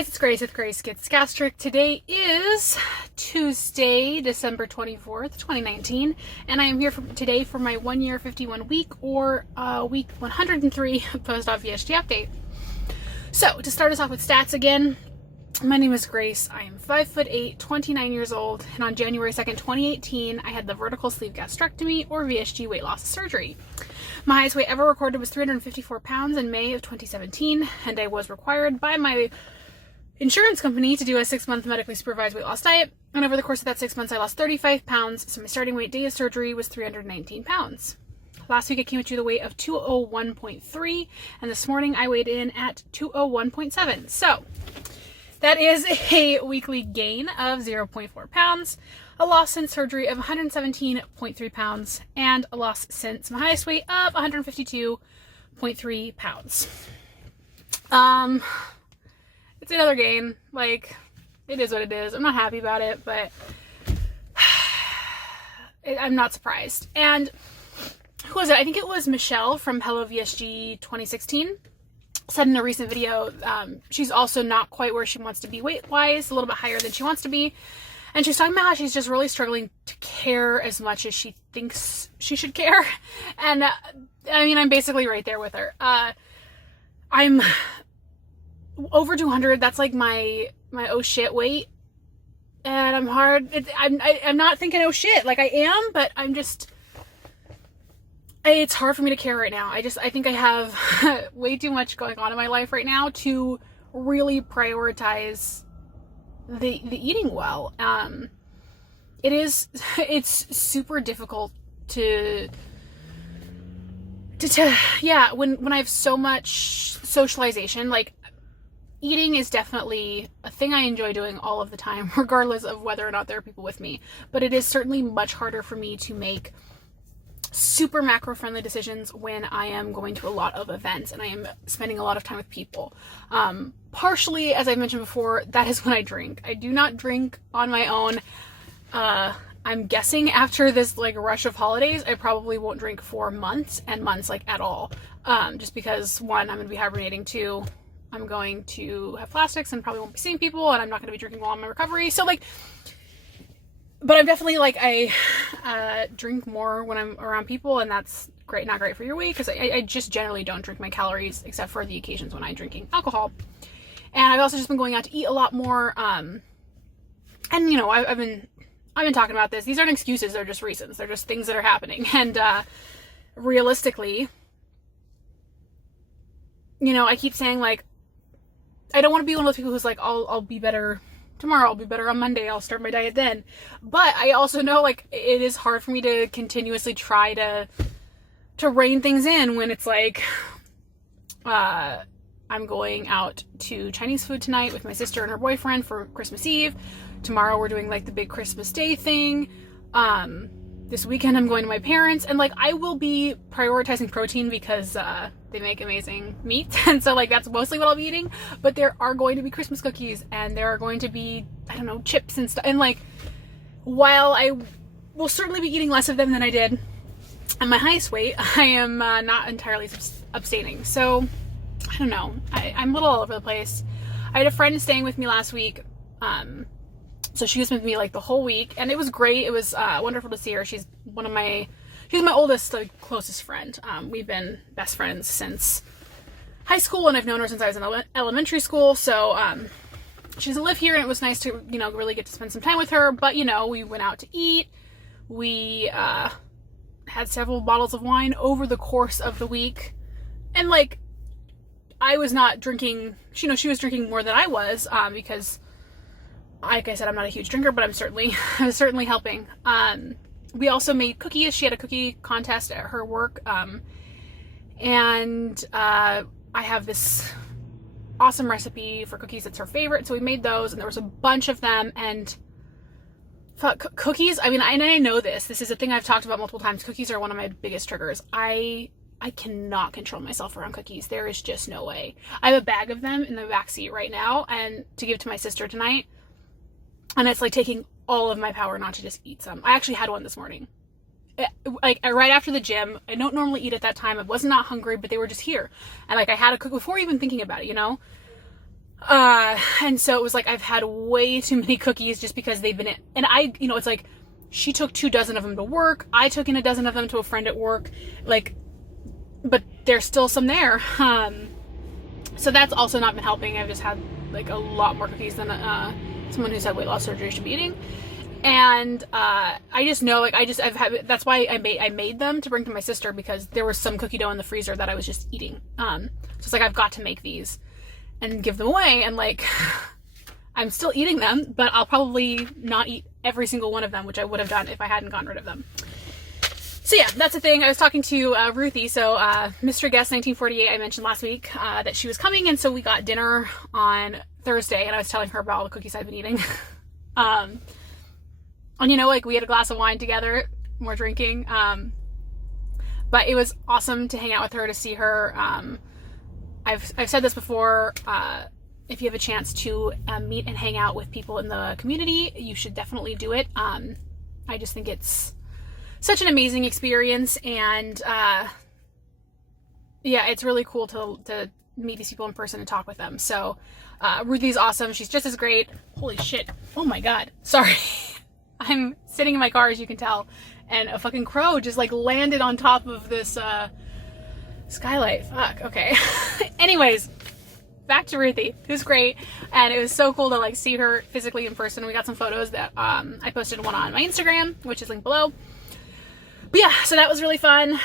guys, it's Grace with Grace Gets Gastric. Today is Tuesday, December 24th, 2019, and I am here today for my 1 year, 51 week or week 103 Post Op VSG update. So, to start us off with stats again, my name is Grace. I am 5'8", 29 years old, and on January 2nd, 2018, I had the Vertical Sleeve Gastrectomy or VSG weight loss surgery. My highest weight ever recorded was 354 pounds in May of 2017, and I was required by my insurance company to do a 6-month medically supervised weight loss diet, and over the course of that 6 months I lost 35 pounds, so my starting weight day of surgery was 319 pounds. Last week I came into the weight of 201.3, and this morning I weighed in at 201.7. So that is a weekly gain of 0.4 pounds, a loss since surgery of 117.3 pounds, and a loss since my highest weight of 152.3 pounds. It's another gain. Like, it is what it is. I'm not happy about it, but I'm not surprised. And who was it? I think it was Michelle from Hello VSG 2016 said in a recent video, she's also not quite where she wants to be weight-wise, a little bit higher than she wants to be. And she's talking about how she's just really struggling to care as much as she thinks she should care. And I mean, I'm basically right there with her. I'm over 200. That's like my oh shit weight. And I'm not thinking oh shit. Like I am, but I'm just, it's hard for me to care right now. I think I have way too much going on in my life right now to really prioritize the eating well. It's super difficult when I have so much socialization. Like, eating is definitely a thing I enjoy doing all of the time, regardless of whether or not there are people with me. But it is certainly much harder for me to make super macro-friendly decisions when I am going to a lot of events and I am spending a lot of time with people. Partially, as I mentioned before, that is when I drink. I do not drink on my own. I'm guessing after this like rush of holidays, I probably won't drink for months and months, like at all. Just because, one, I'm going to be hibernating, two, I'm going to have plastics and probably won't be seeing people, and I'm not going to be drinking while I'm in recovery. So like, but I'm definitely like, I drink more when I'm around people, and that's great, not great for your weight, because I just generally don't drink my calories except for the occasions when I'm drinking alcohol. And I've also just been going out to eat a lot more. And you know, I've been talking about this. These aren't excuses, they're just reasons. They're just things that are happening. And realistically, you know, I keep saying like, I don't want to be one of those people who's like, I'll be better tomorrow, I'll be better on Monday, I'll start my diet then. But I also know like it is hard for me to continuously try to rein things in when it's like, I'm going out to Chinese food tonight with my sister and her boyfriend for Christmas Eve. Tomorrow we're doing like the big Christmas Day thing. This weekend I'm going to my parents, and like I will be prioritizing protein because they make amazing meat, and so like that's mostly what I'll be eating. But there are going to be Christmas cookies, and there are going to be, I don't know, chips and stuff. And like, while I will certainly be eating less of them than I did at my highest weight, I am not entirely abstaining. So I don't know. I'm a little all over the place. I had a friend staying with me last week. So she was with me like the whole week, and it was great. It was wonderful to see her. She's my oldest, like, closest friend. We've been best friends since high school, and I've known her since I was in elementary school. So she doesn't live here, and it was nice to, you know, really get to spend some time with her. But, you know, we went out to eat. We had several bottles of wine over the course of the week. And, like, I was not drinking, you know, she was drinking more than I was, because, like I said, I'm not a huge drinker, but I was certainly helping. We also made cookies. She had a cookie contest at her work. And I have this awesome recipe for cookies. It's her favorite. So we made those, and there was a bunch of them. And cookies, I mean, and I know this is a thing I've talked about multiple times. Cookies are one of my biggest triggers. I cannot control myself around cookies. There is just no way. I have a bag of them in the back seat right now, and to give to my sister tonight. And it's like taking all of my power not to just eat some. I actually had one this morning. Like right after the gym. I don't normally eat at that time. I was not hungry, but they were just here. And like I had a cook before even thinking about it, you know? And so it was like, I've had way too many cookies just because they've been in, and it's like, she took 2 dozen of them to work. I took in 1 dozen of them to a friend at work. Like, but there's still some there. So that's also not been helping. I've just had like a lot more cookies than someone who's had weight loss surgery should be eating. And I just know, like, that's why I made them to bring to my sister, because there was some cookie dough in the freezer that I was just eating. So it's like, I've got to make these and give them away. And like, I'm still eating them, but I'll probably not eat every single one of them, which I would have done if I hadn't gotten rid of them. So yeah, that's the thing. I was talking to Ruthie, so Mr. Guest 1948, I mentioned last week that she was coming, and so we got dinner on Thursday, and I was telling her about all the cookies I've been eating. And like, we had a glass of wine together, more drinking, but it was awesome to hang out with her, to see her. I've said this before, if you have a chance to meet and hang out with people in the community, you should definitely do it. I just think it's such an amazing experience, and yeah, it's really cool to meet these people in person and talk with them. So Ruthie's awesome. She's just as great. Holy shit. Oh my god. Sorry. I'm sitting in my car, as you can tell, and a fucking crow just like landed on top of this skylight. Fuck. Okay. Anyways, back to Ruthie, who's great, and it was so cool to like see her physically in person. We got some photos that I posted one on my Instagram, which is linked below. But yeah, so that was really fun.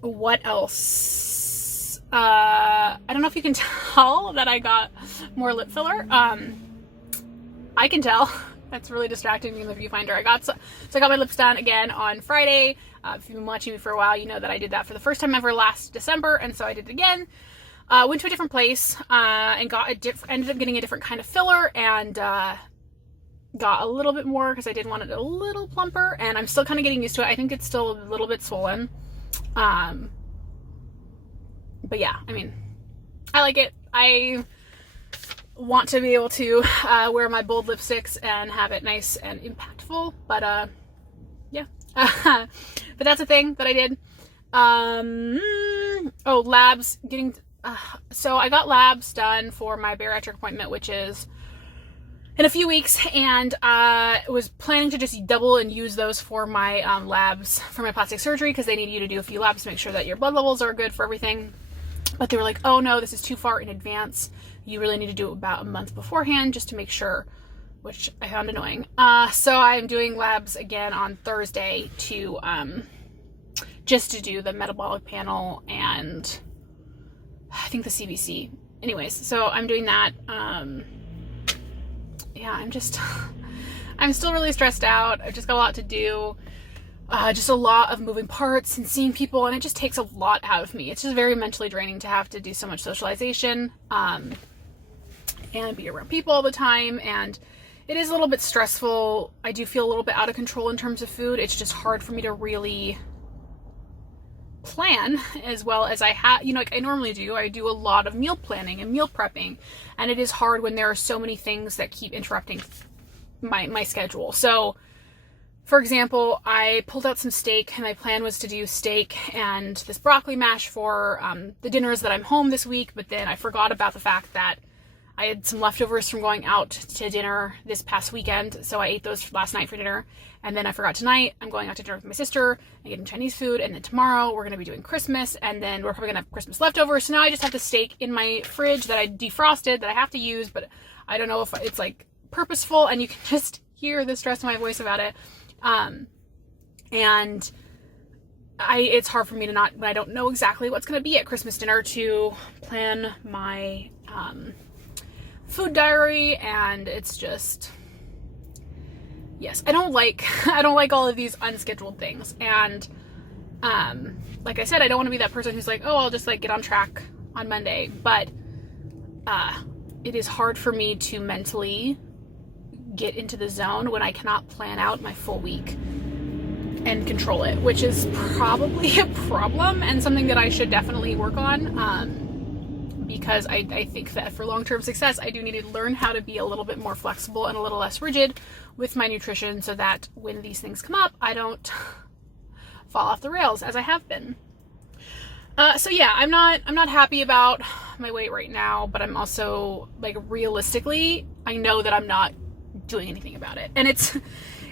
What else? I don't know if you can tell that I got more lip filler. I can tell. That's really distracting me in the viewfinder. I got my lips done again on Friday. If you've been watching me for a while, you know that I did that for the first time ever last December, and so I did it again. Went to a different place and ended up getting a different kind of filler, and got a little bit more because I did want it a little plumper, and I'm still kind of getting used to it. I think it's still a little bit swollen. But yeah, I mean, I like it. I want to be able to wear my bold lipsticks and have it nice and impactful, but yeah. But that's a thing that I did. Labs, so I got labs done for my bariatric appointment, which is in a few weeks, and was planning to just double and use those for my labs for my plastic surgery, because they need you to do a few labs to make sure that your blood levels are good for everything. But they were like, oh no, this is too far in advance. You really need to do it about a month beforehand just to make sure, which I found annoying. So I'm doing labs again on Thursday to just to do the metabolic panel and I think the CBC. Anyways, so I'm doing that. Yeah, I'm still really stressed out. I've just got a lot to do. Just a lot of moving parts and seeing people, and it just takes a lot out of me. It's just very mentally draining to have to do so much socialization and be around people all the time, and it is a little bit stressful. I do feel a little bit out of control in terms of food. It's just hard for me to really plan as well as I like I normally do. I do a lot of meal planning and meal prepping, and it is hard when there are so many things that keep interrupting my schedule. So for example, I pulled out some steak, and my plan was to do steak and this broccoli mash for the dinners that I'm home this week, but then I forgot about the fact that I had some leftovers from going out to dinner this past weekend, so I ate those last night for dinner, and then I forgot tonight. I'm going out to dinner with my sister and getting Chinese food, and then tomorrow we're going to be doing Christmas, and then we're probably going to have Christmas leftovers, so now I just have the steak in my fridge that I defrosted that I have to use, but I don't know if it's like purposeful, and you can just hear the stress in my voice about it. And it's hard for me to when I don't know exactly what's going to be at Christmas dinner, to plan my food diary, and it's just, yes, I don't like all of these unscheduled things, and like I said, I don't want to be that person who's like, oh, I'll just like get on track on Monday, but it is hard for me to mentally get into the zone when I cannot plan out my full week and control it, which is probably a problem and something that I should definitely work on, because I think that for long-term success, I do need to learn how to be a little bit more flexible and a little less rigid with my nutrition, so that when these things come up, I don't fall off the rails as I have been. So yeah, I'm not happy about my weight right now, but I'm also, like, realistically, I know that I'm not doing anything about it. And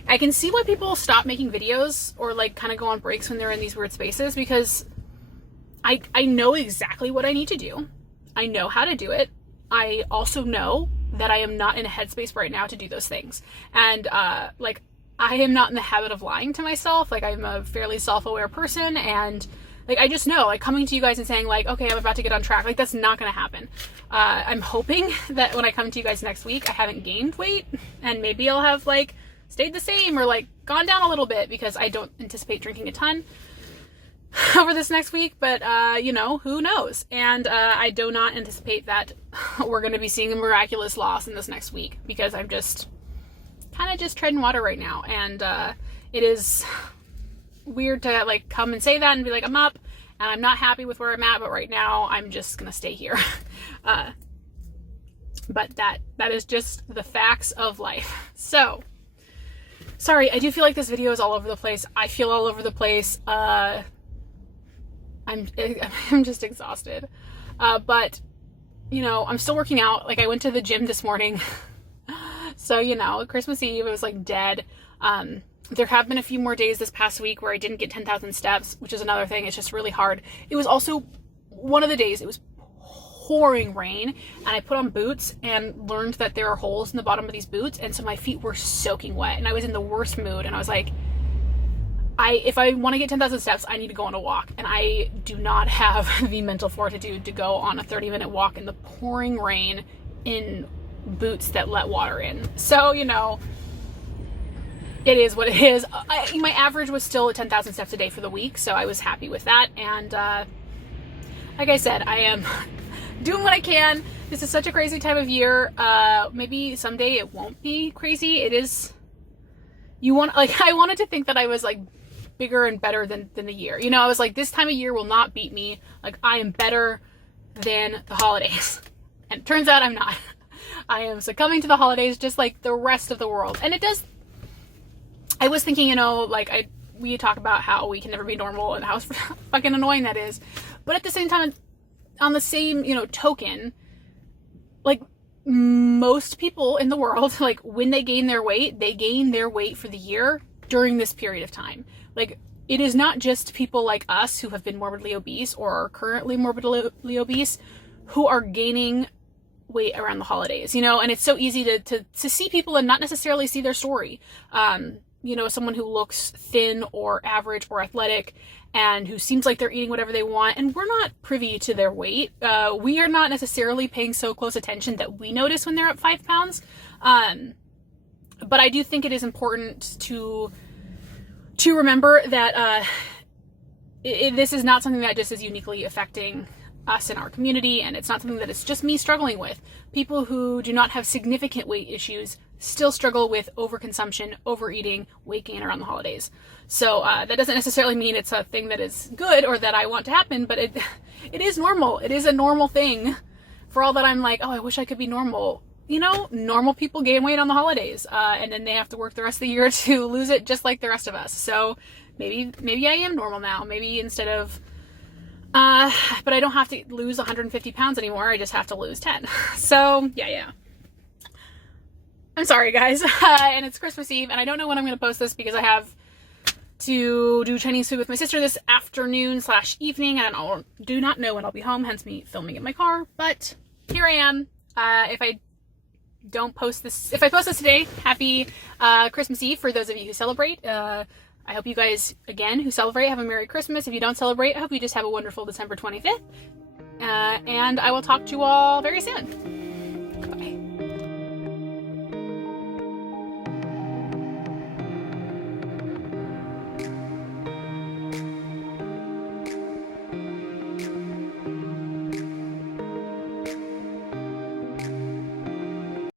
I can see why people stop making videos or, like, kind of go on breaks when they're in these weird spaces, because I know exactly what I need to do. I know how to do it. I also know that I am not in a headspace right now to do those things. And, like, I am not in the habit of lying to myself. Like, I'm a fairly self-aware person, and, like, I just know, like, coming to you guys and saying, like, okay, I'm about to get on track, like, that's not going to happen. I'm hoping that when I come to you guys next week, I haven't gained weight, and maybe I'll have, like, stayed the same or, like, gone down a little bit, because I don't anticipate drinking a ton over this next week, but, you know, who knows? And, I do not anticipate that we're going to be seeing a miraculous loss in this next week, because I'm just kind of just treading water right now. And, it is weird to, like, come and say that and be like, I'm up and I'm not happy with where I'm at, but right now I'm just going to stay here. But that is just the facts of life. So, sorry, I do feel like this video is all over the place. I feel all over the place. I'm just exhausted. But, you know, I'm still working out. Like, I went to the gym this morning. So, you know, Christmas Eve, it was, like, dead. There have been a few more days this past week where I didn't get 10,000 steps, which is another thing. It's just really hard. It was also one of the days, it was pouring rain, and I put on boots and learned that there are holes in the bottom of these boots, and so my feet were soaking wet, and I was in the worst mood, and I was like, if I want to get 10,000 steps, I need to go on a walk, and I do not have the mental fortitude to go on a 30-minute walk in the pouring rain in boots that let water in. So, you know, it is what it is. My average was still at 10,000 steps a day for the week, so I was happy with that. And like I said, I am doing what I can. This is such a crazy time of year. Maybe someday it won't be crazy. It is. I wanted to think that I was, like, bigger and better than the year. You know, I was like, this time of year will not beat me. Like, I am better than the holidays. And it turns out I'm not. I am succumbing to the holidays just like the rest of the world. And it does. I was thinking, you know, like, we talk about how we can never be normal and how fucking annoying that is. But at the same time, on the same, you know, token, like, most people in the world, like, when they gain their weight for the year during this period of time. Like, it is not just people like us who have been morbidly obese or are currently morbidly obese who are gaining weight around the holidays, you know. And it's so easy to see people and not necessarily see their story. You know, someone who looks thin or average or athletic and who seems like they're eating whatever they want, and we're not privy to their weight. We are not necessarily paying so close attention that we notice when they're up 5 pounds. But I do think it is important to remember that this is not something that just is uniquely affecting us in our community, and it's not something that it's just me struggling with. People who do not have significant weight issues still struggle with overconsumption, overeating, weight gain around the holidays. So that doesn't necessarily mean it's a thing that is good or that I want to happen, but it is normal. It is a normal thing. For all that I'm like, oh, I wish I could be normal. You know, normal people gain weight on the holidays, and then they have to work the rest of the year to lose it just like the rest of us. So maybe I am normal now. Maybe instead of but I don't have to lose 150 pounds anymore. I just have to lose 10. So yeah. I'm sorry, guys. And it's Christmas Eve, and I don't know when I'm going to post this because I have to do Chinese food with my sister this afternoon/evening, and I do not know when I'll be home, hence me filming in my car. But here I am. If I post this today, happy Christmas Eve for those of you who celebrate. I hope you guys, again, who celebrate, have a Merry Christmas. If you don't celebrate, I hope you just have a wonderful December 25th. And I will talk to you all very soon. Bye.